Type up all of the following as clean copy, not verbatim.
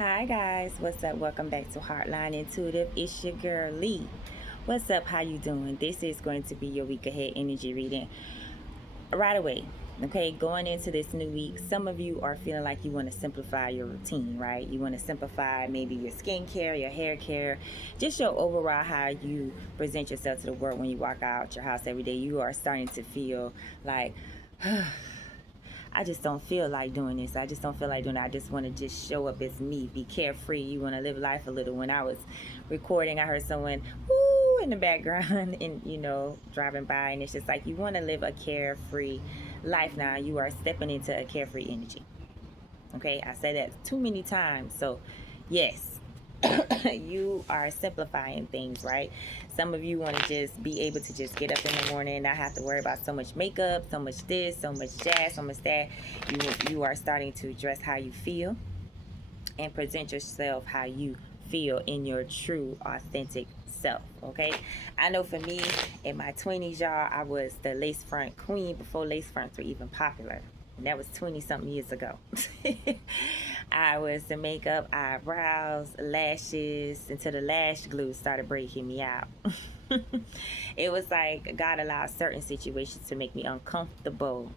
Hi guys, what's up? Welcome back to Heartline Intuitive. It's your girl Lee. What's up? How you doing? This is going to be your week ahead energy reading right away. Okay, going into this new week, some of you are feeling like you want to simplify your routine, right? You want to simplify maybe your skincare, your hair care, just your overall how you present yourself to the world when you walk out your house every day. You are starting to feel like I just don't feel like doing this. I just don't feel like doing it. I just want to just show up as me, be carefree. You want to live life a little. When I was recording, I heard someone woo in the background and, driving by. And it's just like you want to live a carefree life now. You are stepping into a carefree energy. Okay, I say that too many times. So, yes, you are simplifying things, right? Some of you want to just be able to just get up in the morning and not have to worry about so much makeup, so much this, so much jazz, so much that. You are starting to dress how you feel and present yourself how you feel in your true, authentic self. Okay, I know for me in my 20s, y'all, I was the lace front queen before lace fronts were even popular. And that was 20 something years ago. I was the makeup, eyebrows, lashes, until the lash glue started breaking me out. It was like God allowed certain situations to make me uncomfortable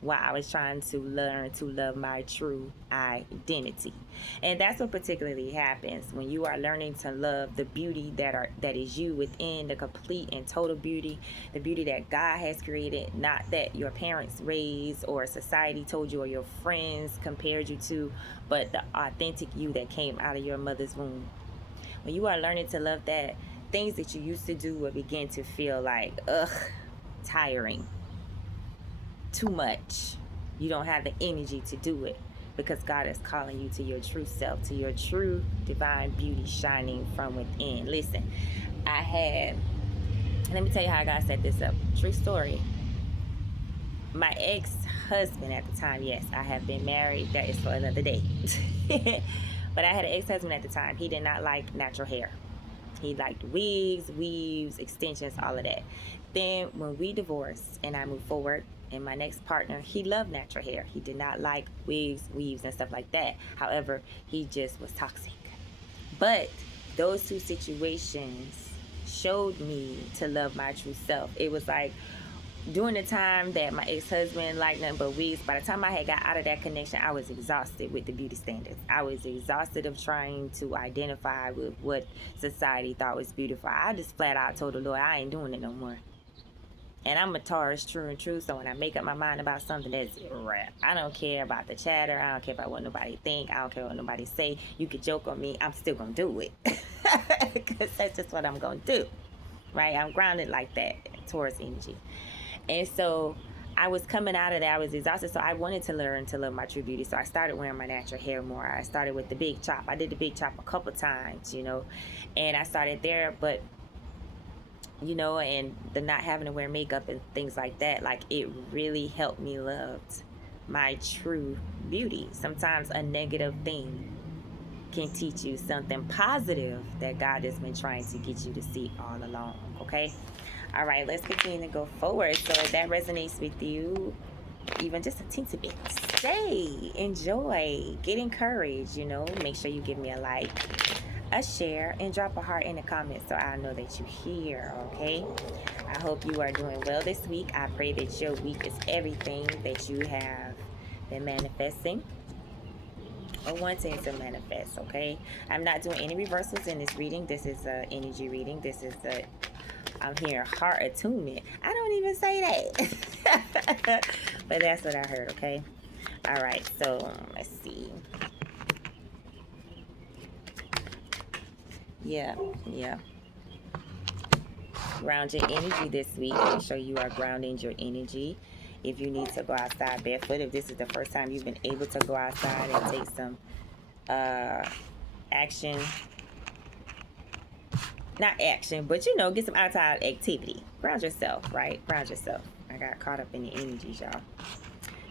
while I was trying to learn to love my true identity. And that's what particularly happens when you are learning to love the beauty that is you within, the complete and total beauty, the beauty that God has created, not that your parents raised or society told you or your friends compared you to, but the authentic you that came out of your mother's womb. When you are learning to love that, things that you used to do will begin to feel like, tiring, too much. You don't have the energy to do it because God is calling you to your true self, to your true divine beauty shining from within. Listen, let me tell you how God set this up. True story. My ex-husband at the time, yes, I have been married. That is for another day. But I had an ex-husband at the time. He did not like natural hair. He liked wigs, weaves, extensions, all of that. Then when we divorced and I moved forward, and my next partner, he loved natural hair. He did not like wigs, weaves, and stuff like that. However, he just was toxic. But those two situations showed me to love my true self. It was like during the time that my ex-husband liked nothing but wigs, by the time I had got out of that connection, I was exhausted with the beauty standards. I was exhausted of trying to identify with what society thought was beautiful. I just flat out told the Lord, I ain't doing it no more. And I'm a Taurus, true and true. So when I make up my mind about something, that's rap. I don't care about the chatter. I don't care about what nobody think. I don't care what nobody say. You could joke on me. I'm still going to do it. Because that's just what I'm going to do. Right? I'm grounded like that. Taurus energy. And so I was coming out of that. I was exhausted. So I wanted to learn to love my true beauty. So I started wearing my natural hair more. I started with the big chop. I did the big chop a couple times, and I started there. But and the not having to wear makeup and things like that, like it really helped me love my true beauty. Sometimes a negative thing can teach you something positive that God has been trying to get you to see all along. Okay. All right, let's continue to go forward. So if that resonates with you, even just a teensy bit, stay, enjoy, get encouraged, make sure you give me a like, a share, and drop a heart in the comments so I know that you're here. Okay, I hope you are doing well this week. I pray that your week is everything that you have been manifesting or wanting to manifest. Okay, I'm not doing any reversals in this reading. This is a energy reading. I'm hearing heart attunement. I don't even say that. But that's what I heard, okay? All right, so let's see. Yeah. Ground your energy this week. Make sure you are grounding your energy. If you need to go outside barefoot, if this is the first time you've been able to go outside and take some action, not action, but get some outside activity. Ground yourself, right? Ground yourself. I got caught up in the energies, y'all.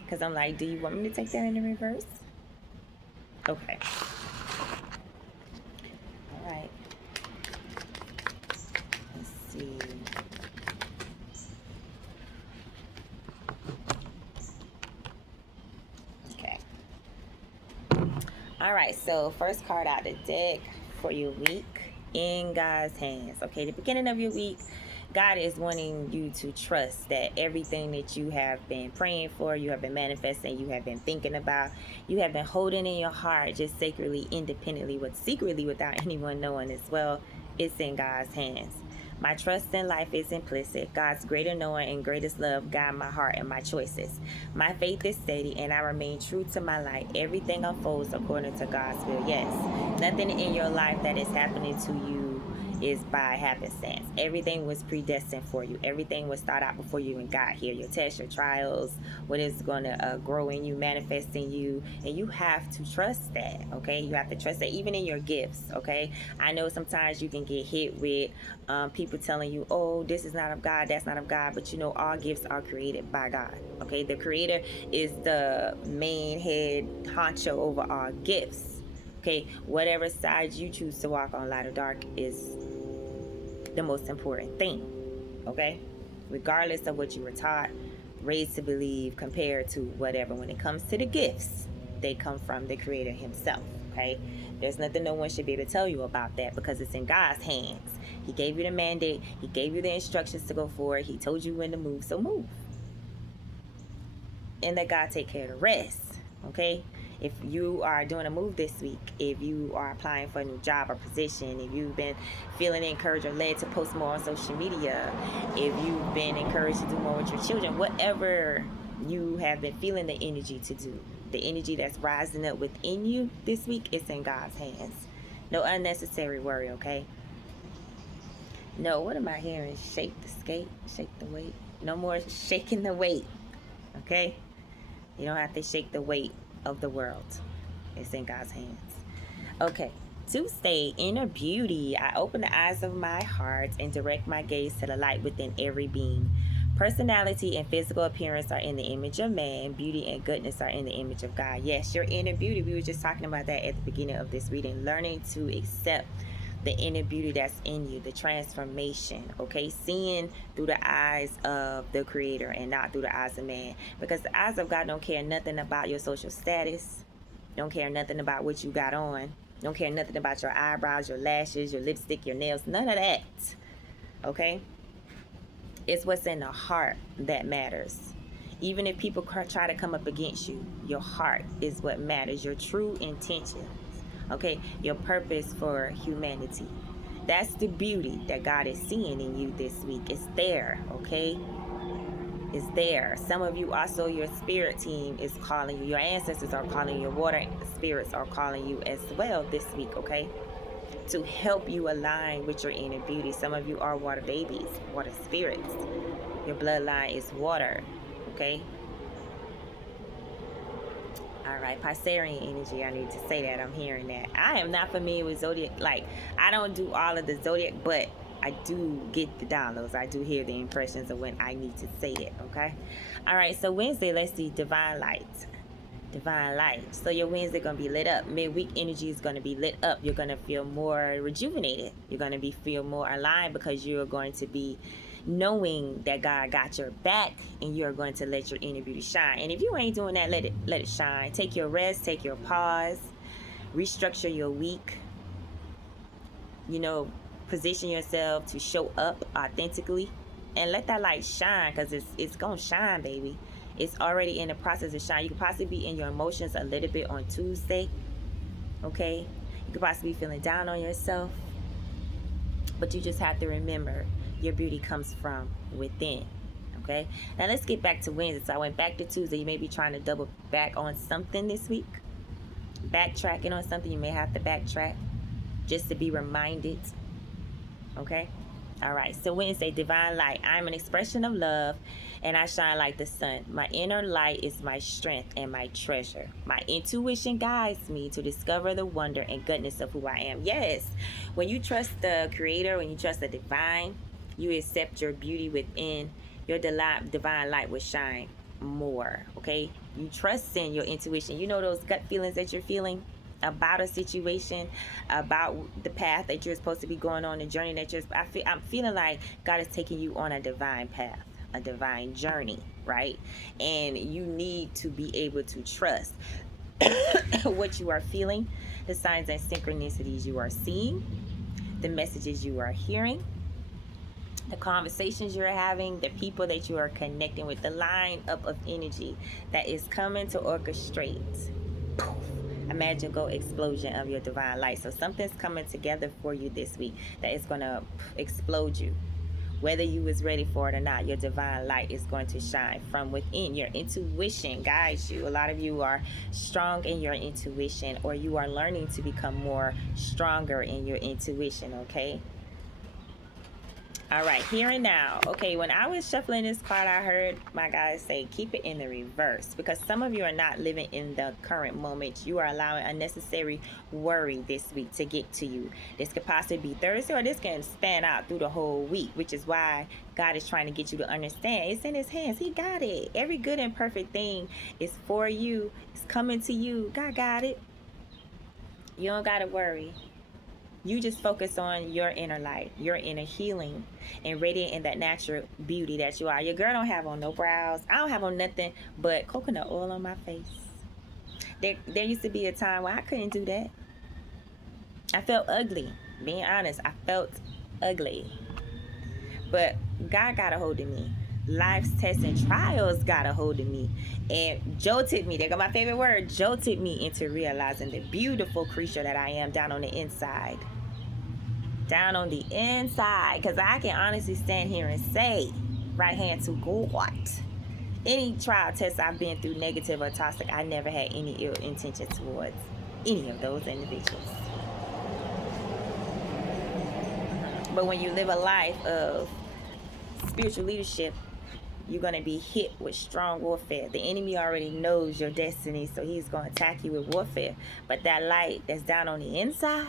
Because I'm like, do you want me to take that in the reverse? Okay. All right. Let's see. Okay. All right, so first card out the deck for your week, in God's hands. Okay, the beginning of your week, God is wanting you to trust that everything that you have been praying for, you have been manifesting, you have been thinking about, you have been holding in your heart just sacredly, independently, but secretly without anyone knowing as well, it's in God's hands. My trust in life is implicit. God's greater knowing and greatest love guide my heart and my choices. My faith is steady and I remain true to my light. Everything unfolds according to God's will. Yes, nothing in your life that is happening to you is by happenstance. Everything was predestined for you. Everything was thought out before you even got here. Your tests, your trials, what is going to grow in you, manifest in you, and you have to trust that. Okay, you have to trust that even in your gifts. Okay, I know sometimes you can get hit with people telling you, "Oh, this is not of God, that's not of God," but you know all gifts are created by God. Okay, the Creator is the main head honcho over all gifts. Okay, whatever side you choose to walk on, light or dark, is the most important thing. Okay, regardless of what you were taught, raised to believe, compared to whatever. When it comes to the gifts, they come from the Creator Himself. Okay, there's nothing no one should be able to tell you about that because it's in God's hands. He gave you the mandate. He gave you the instructions to go forward. He told you when to move, so move. And let God take care of the rest. Okay, if you are doing a move this week, if you are applying for a new job or position, if you've been feeling encouraged or led to post more on social media, if you've been encouraged to do more with your children, whatever you have been feeling the energy to do, the energy that's rising up within you this week, it's in God's hands. No unnecessary worry. Okay, no, what am I hearing? Shake the skate, shake the weight. No more shaking the weight. Okay, you don't have to shake the weight of the world. It's in God's hands. Okay, to stay inner beauty, I open the eyes of my heart and direct my gaze to the light within every being. Personality and physical appearance are in the image of man. Beauty and goodness are in the image of God. Yes, your inner beauty. We were just talking about that at the beginning of this reading. Learning to accept the inner beauty that's in you, the transformation. Okay, seeing through the eyes of the Creator and not through the eyes of man, because the eyes of God don't care nothing about your social status, don't care nothing about what you got on, don't care nothing about your eyebrows, your lashes, your lipstick, your nails, none of that. Okay, it's what's in the heart that matters. Even if people try to come up against you, your heart is what matters, your true intention. Okay, your purpose for humanity. That's the beauty that God is seeing in you this week. It's there. Okay, it's there. Some of you also, your spirit team is calling you, your ancestors are calling you, your water spirits are calling you as well this week. Okay, to help you align with your inner beauty. Some of you are water babies, water spirits. Your bloodline is water. Okay, all right, Piscean energy. I need to say that. I'm hearing that. I am not familiar with zodiac. Like, I don't do all of the zodiac, but I do get the downloads. I do hear the impressions of when I need to say it. Okay. All right. So Wednesday, let's see. Divine light. Divine light. So your Wednesday gonna be lit up. Midweek energy is gonna be lit up. You're gonna feel more rejuvenated. You're gonna feel more aligned because you're going to be knowing that God got your back and you're going to let your inner beauty shine. And if you ain't doing that, let it shine. Take your rest, take your pause, restructure your week. You know, position yourself to show up authentically and let that light shine, because it's gonna shine, baby. It's already in the process of shine. You could possibly be in your emotions a little bit on Tuesday. Okay, you could possibly be feeling down on yourself, but you just have to remember your beauty comes from within. Okay, now let's get back to Wednesday. So I went back to Tuesday. You may be trying to double back on something this week, backtracking on something. You may have to backtrack just to be reminded. Okay, all right. So Wednesday, divine light. I'm an expression of love and I shine like the sun. My inner light is my strength and my treasure. My intuition guides me to discover the wonder and goodness of who I am. Yes, when you trust the Creator, when you trust the divine, you accept your beauty within. Your divine light will shine more. Okay, you trust in your intuition. You know those gut feelings that you're feeling about a situation, about the path that you're supposed to be going on, the journey that I'm feeling like God is taking you on a divine path, a divine journey, right? And you need to be able to trust. what you are feeling, the signs and synchronicities you are seeing, the messages you are hearing, the conversations you're having, the people that you are connecting with, the line up of energy that is coming to orchestrate a magical explosion of your divine light. So something's coming together for you this week that is going to explode you. Whether you was ready for it or not, your divine light is going to shine from within. Your intuition guides you. A lot of you are strong in your intuition, or you are learning to become more stronger in your intuition, okay? All right, here and now. Okay, when I was shuffling this card, I heard my guys say, keep it in the reverse, because some of you are not living in the current moment. You are allowing unnecessary worry this week to get to you. This could possibly be Thursday, or this can span out through the whole week, which is why God is trying to get you to understand. It's in his hands. He got it. Every good and perfect thing is for you. It's coming to you. God got it. You don't got to worry. You just focus on your inner light, your inner healing, and radiant in that natural beauty that you are. Your girl don't have on no brows. I don't have on nothing but coconut oil on my face. There used to be a time where I couldn't do that. I felt ugly. Being honest, I felt ugly. But God got a hold of me. Life's tests and trials got a hold of me and jolted me. There go my favorite word, jolted me into realizing the beautiful creature that I am down on the inside. Down on the inside, because I can honestly stand here and say, right hand to God, any trial test I've been through, negative or toxic, I never had any ill intention towards any of those individuals. But when you live a life of spiritual leadership, you're going to be hit with strong warfare. The enemy already knows your destiny, so he's going to attack you with warfare. But that light that's down on the inside,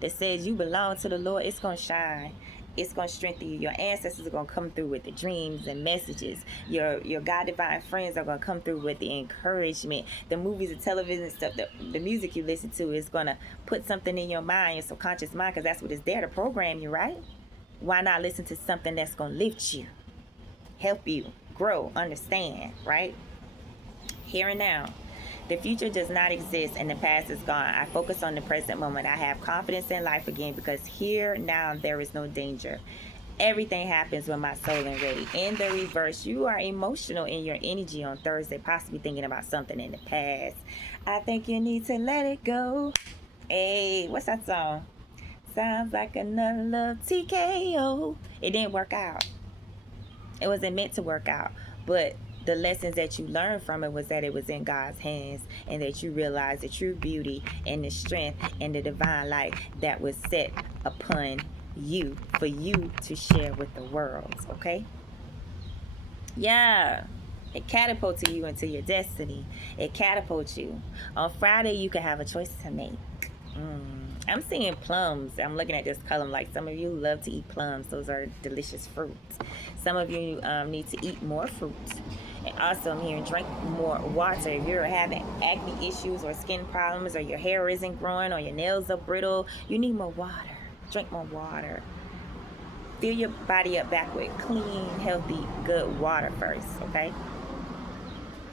that says you belong to the Lord, it's going to shine. It's going to strengthen you. Your ancestors are going to come through with the dreams and messages. Your God divine friends are going to come through with the encouragement. The movies and television stuff, the music you listen to is going to put something in your mind, your subconscious mind, because that's what it's there to program you, right? Why not listen to something that's going to lift you, help you grow, understand, right? Here and now. The future does not exist and the past is gone. I focus on the present moment. I have confidence in life again, because here now there is no danger. Everything happens when my soul is ready. In the reverse, you are emotional in your energy on Thursday, possibly thinking about something in the past. I think you need to let it go. Hey, what's that song? Sounds like another love TKO. It didn't work out. It wasn't meant to work out, but the lessons that you learned from it was that it was in God's hands, and that you realized the true beauty and the strength and the divine light that was set upon you for you to share with the world, okay? Yeah. It catapults you into your destiny. It catapults you. On Friday, you can have a choice to make. I'm seeing plums. I'm looking at this column. Like, some of you love to eat plums. Those are delicious fruits. Some of you need to eat more fruits. And also, I'm hearing drink more water. If you're having acne issues or skin problems, or your hair isn't growing, or your nails are brittle, you need more water. Drink more water. Fill your body up back with clean, healthy, good water first, okay?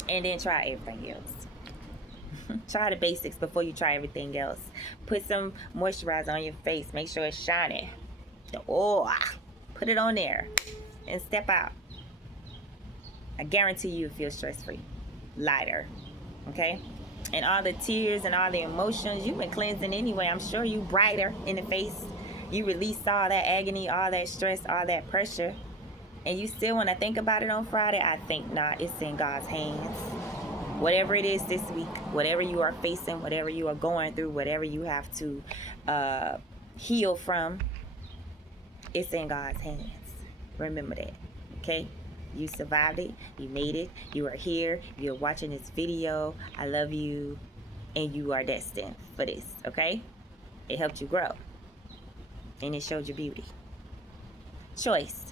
And then try everything else. Try the basics before you try everything else. Put some moisturizer on your face. Make sure it's shining. The oil. Put it on there. And step out. I guarantee you feel stress-free. Lighter. Okay? And all the tears and all the emotions, you've been cleansing anyway. I'm sure you brighter in the face. You released all that agony, all that stress, all that pressure. And you still want to think about it on Friday? I think not. It's in God's hands. Whatever it is this week, whatever you are facing, whatever you are going through, whatever you have to heal from, it's in God's hands. Remember that, okay? You survived it. You made it. You are here. You're watching this video. I love you, and you are destined for this, okay? It helped you grow, and it showed your beauty. Choice.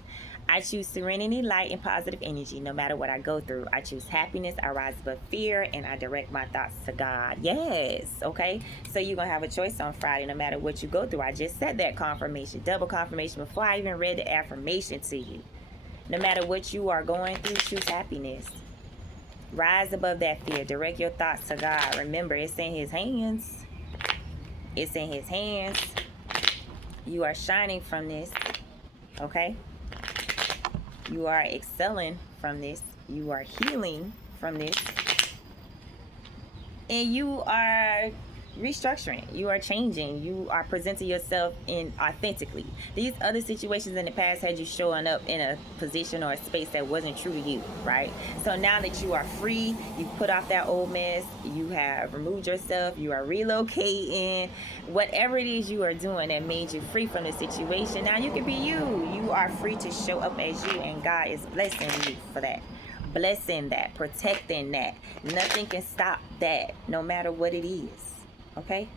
I choose serenity, light, and positive energy no matter what I go through. I choose happiness. I rise above fear, and I direct my thoughts to God. Yes, okay? So you're going to have a choice on Friday no matter what you go through. I just said that confirmation, double confirmation before I even read the affirmation to you. No matter what you are going through, choose happiness. Rise above that fear. Direct your thoughts to God. Remember, it's in His hands. It's in His hands. You are shining from this. Okay? You are excelling from this. You are healing from this. And you are restructuring. You are changing. You are presenting yourself in authentically. These other situations in the past had you showing up in a position or a space that wasn't true to you, right? So now that you are free, you put off that old mess, you have removed yourself, you are relocating, whatever it is you are doing that made you free from the situation, now you can be you. You are free to show up as you, and God is blessing you for that. Blessing that, protecting that. Nothing can stop that, no matter what it is. Okay?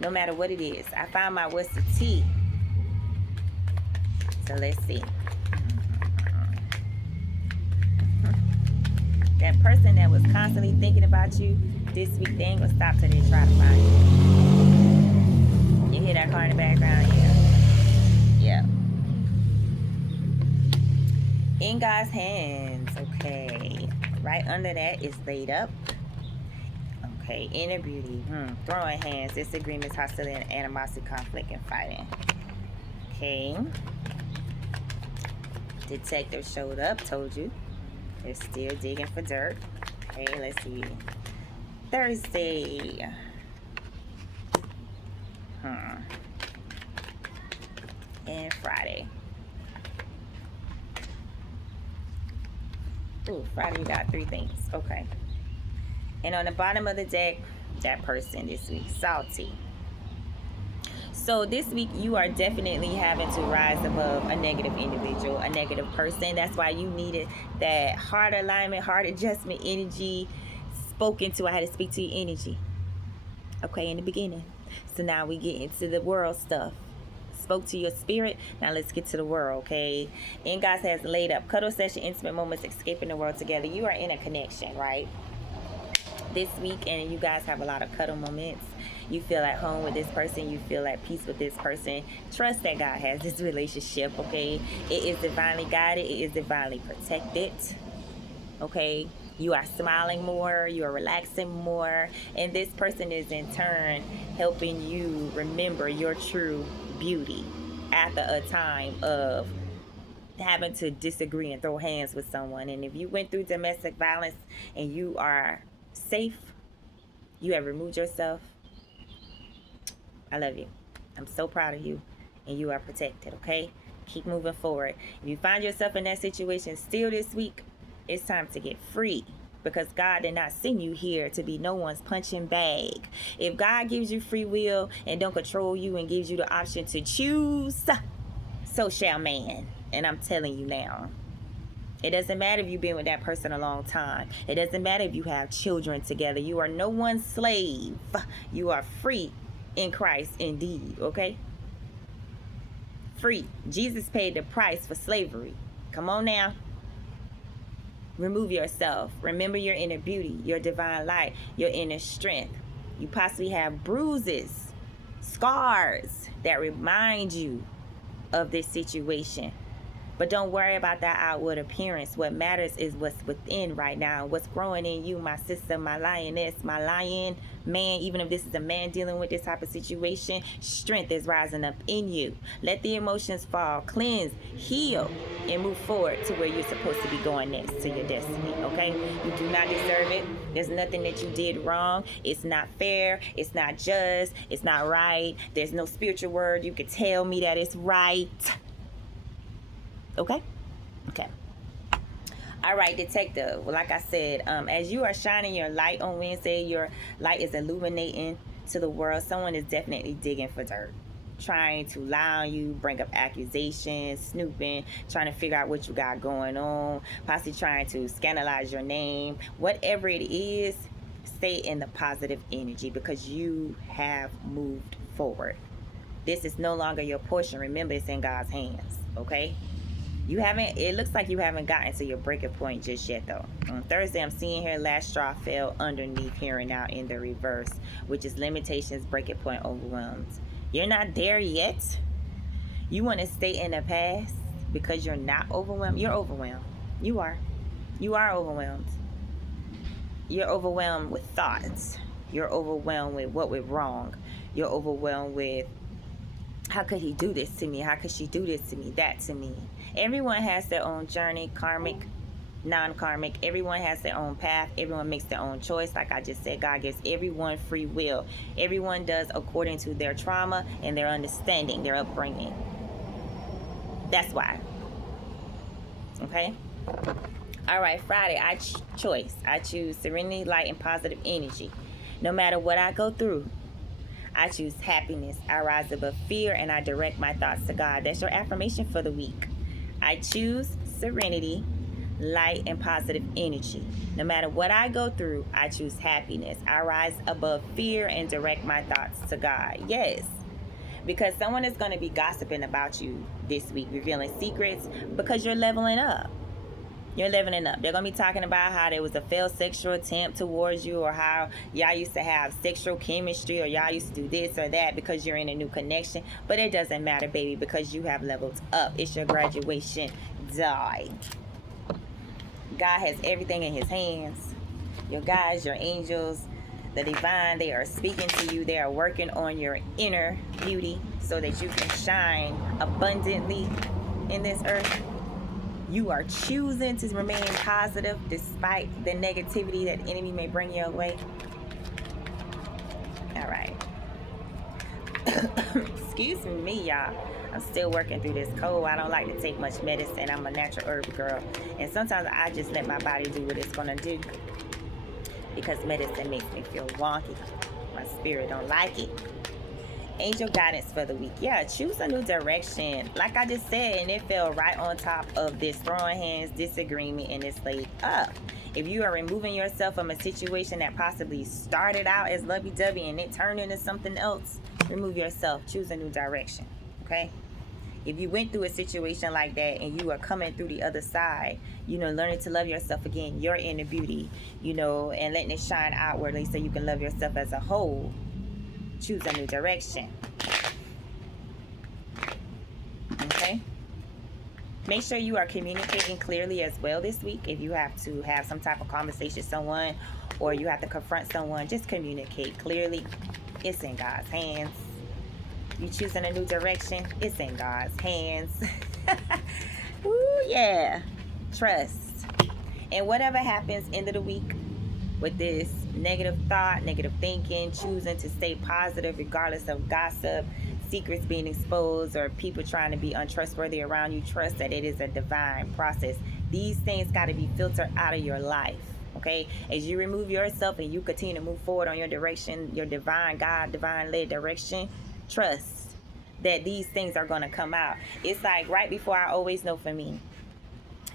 No matter what it is. I found my what's the T. So let's see. That person that was constantly thinking about you this week, they ain't gonna stop till they try to find you. You hear that car in the background? Yeah. In God's hands. Okay. Right under that is laid up. Okay, inner beauty, throwing hands, disagreements, hostility, and animosity, conflict, and fighting. Okay. Detective showed up, told you. They're still digging for dirt. Okay, let's see. Thursday. And Friday. Ooh, Friday you got 3 things. Okay. And on the bottom of the deck, that person this week, salty. So this week, you are definitely having to rise above a negative individual, a negative person. That's why you needed that heart alignment, heart adjustment energy spoken to. I had to speak to your energy. Okay, in the beginning. So now we get into the world stuff. Spoke to your spirit. Now let's get to the world, okay? In God's has laid up. Cuddle session, intimate moments, escaping the world together. You are in a connection, right? This week, and you guys have a lot of cuddle moments. You feel at home with this person. You feel at peace with this person. Trust that God has this relationship, okay? It is divinely guided. It is divinely protected, okay? You are smiling more. You are relaxing more. And this person is in turn helping you remember your true beauty after a time of having to disagree and throw hands with someone. And if you went through domestic violence and you are safe, you have removed yourself, I love you. I'm so proud of you, and you are protected, okay? Keep moving forward. If you find yourself in that situation still this week, it's time to get free, because God did not send you here to be no one's punching bag. If God gives you free will and don't control you and gives you the option to choose, so shall man. And I'm telling you now, it doesn't matter if you've been with that person a long time. It doesn't matter if you have children together. You are no one's slave. You are free in Christ indeed, okay? Free. Jesus paid the price for slavery. Come on now. Remove yourself. Remember your inner beauty, your divine light, your inner strength. You possibly have bruises, scars that remind you of this situation. But don't worry about that outward appearance. What matters is what's within right now. What's growing in you, my sister, my lioness, my lion, man. Even if this is a man dealing with this type of situation, strength is rising up in you. Let the emotions fall. Cleanse, heal, and move forward to where you're supposed to be going next, to your destiny, okay? You do not deserve it. There's nothing that you did wrong. It's not fair. It's not just. It's not right. There's no spiritual word you could tell me that it's right. Okay? Okay. All right, detective. Well, like I said, as you are shining your light on Wednesday, your light is illuminating to the world. Someone is definitely digging for dirt, trying to lie on you, bring up accusations, snooping, trying to figure out what you got going on, possibly trying to scandalize your name. Whatever it is, stay in the positive energy, because you have moved forward. This is no longer your portion. Remember, it's in God's hands, okay? It looks like you haven't gotten to your breaking point just yet, though. On Thursday, I'm seeing here, last straw fell underneath here and now in the reverse, which is limitations, breaking point, overwhelmed. You're not there yet. You want to stay in the past because you're not overwhelmed. You're overwhelmed. You are overwhelmed. you're overwhelmed with thoughts. You're overwhelmed with what went wrong. You're overwhelmed with, how could he do this to me? How could she do this to me? That to me. Everyone has their own journey, karmic, non-karmic. Everyone has their own path. Everyone makes their own choice. Like I just said, God gives everyone free will. Everyone does according to their trauma and their understanding, their upbringing. That's why. Okay? All right, Friday, choice. I choose serenity, light, and positive energy. No matter what I go through, I choose happiness. I rise above fear and I direct my thoughts to God. That's your affirmation for the week. I choose serenity, light, and positive energy. No matter what I go through, I choose happiness. I rise above fear and direct my thoughts to God. Yes. Because someone is going to be gossiping about you this week, revealing secrets, because you're leveling up. You're leveling up. They're going to be talking about how there was a failed sexual attempt towards you, or how y'all used to have sexual chemistry, or y'all used to do this or that because you're in a new connection. But it doesn't matter, baby, because you have leveled up. It's your graduation day. God has everything in his hands. Your guides, your angels, the divine, they are speaking to you. They are working on your inner beauty so that you can shine abundantly in this earth. You are choosing to remain positive despite the negativity that the enemy may bring your way. All right. Excuse me, y'all. I'm still working through this cold. I don't like to take much medicine. I'm a natural herb girl. And sometimes I just let my body do what it's going to do, because medicine makes me feel wonky. My spirit don't like it. Angel guidance for the week. Yeah, choose a new direction. Like I just said, and it fell right on top of this throwing hands, disagreement, and it's laid up. If you are removing yourself from a situation that possibly started out as lovey-dovey and it turned into something else, remove yourself. Choose a new direction. Okay? If you went through a situation like that and you are coming through the other side, learning to love yourself again, your inner beauty, and letting it shine outwardly so you can love yourself as a whole, choose a new direction. Okay? Make sure you are communicating clearly as well this week. If you have to have some type of conversation with someone, or you have to confront someone, just communicate clearly. It's in God's hands. You choosing a new direction, it's in God's hands. Ooh, yeah. Trust. And whatever happens end of the week with this negative thought, negative thinking, choosing to stay positive regardless of gossip, secrets being exposed, or people trying to be untrustworthy around you, trust that it is a divine process. These things got to be filtered out of your life. Okay? As you remove yourself and you continue to move forward on your direction, your divine God, divine led direction, trust that these things are going to come out. It's like right before I always know for me,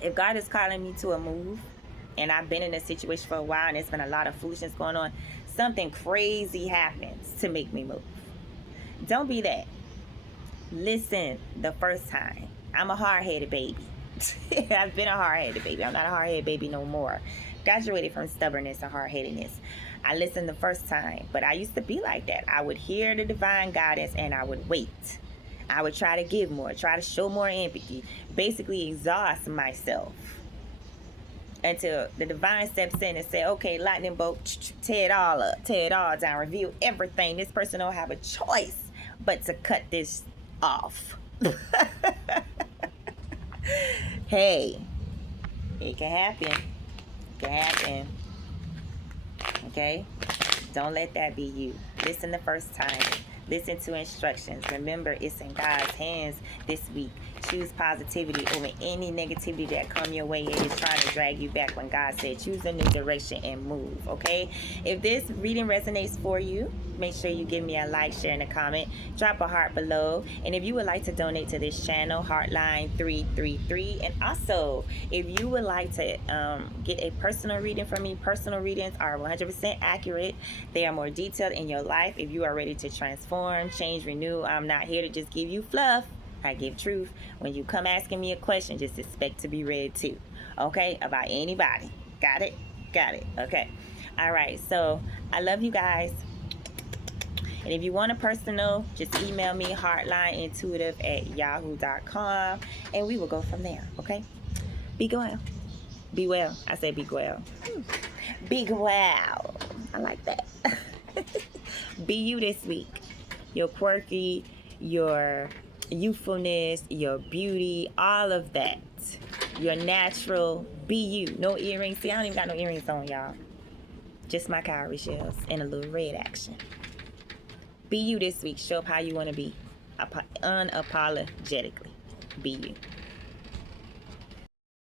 if God is calling me to a move, and I've been in a situation for a while and there's been a lot of foolishness going on, something crazy happens to make me move. Don't be that. Listen the first time. I'm a hard-headed baby. I've been a hard-headed baby. I'm not a hard-headed baby no more. Graduated from stubbornness and hard-headedness. I listened the first time, but I used to be like that. I would hear the divine guidance and I would wait. I would try to give more, try to show more empathy, basically exhaust myself until the divine steps in and say, okay, lightning bolt, tear it all up, tear it all down, reveal everything. This person don't have a choice but to cut this off. Hey, it can happen. It can happen. Okay? Don't let that be you. Listen the first time. Listen to instructions. Remember, it's in God's hands this week. Choose positivity over any negativity that come your way. It is trying to drag you back when God said choose a new direction and move, okay? If this reading resonates for you, make sure you give me a like, share, and a comment. Drop a heart below. And if you would like to donate to this channel, Heartline 333. And also, if you would like to get a personal reading from me, personal readings are 100% accurate. They are more detailed in your life. If you are ready to transform, change, renew, I'm not here to just give you fluff. I give truth. When you come asking me a question, just expect to be read too. Okay? About anybody. Got it? Got it. Okay. All right. So, I love you guys. And if you want a personal, just email me heartlineintuitive@yahoo.com and we will go from there. Okay? Be well. Be well. I said be well. Big wow. I like that. Be you this week. Your quirky, your youthfulness, your beauty, all of that. Your natural. Be you. No earrings. See, I don't even got no earrings on, y'all. Just my cowrie shells and a little red action. Be you this week. Show up how you want to be. Unapologetically. Be you.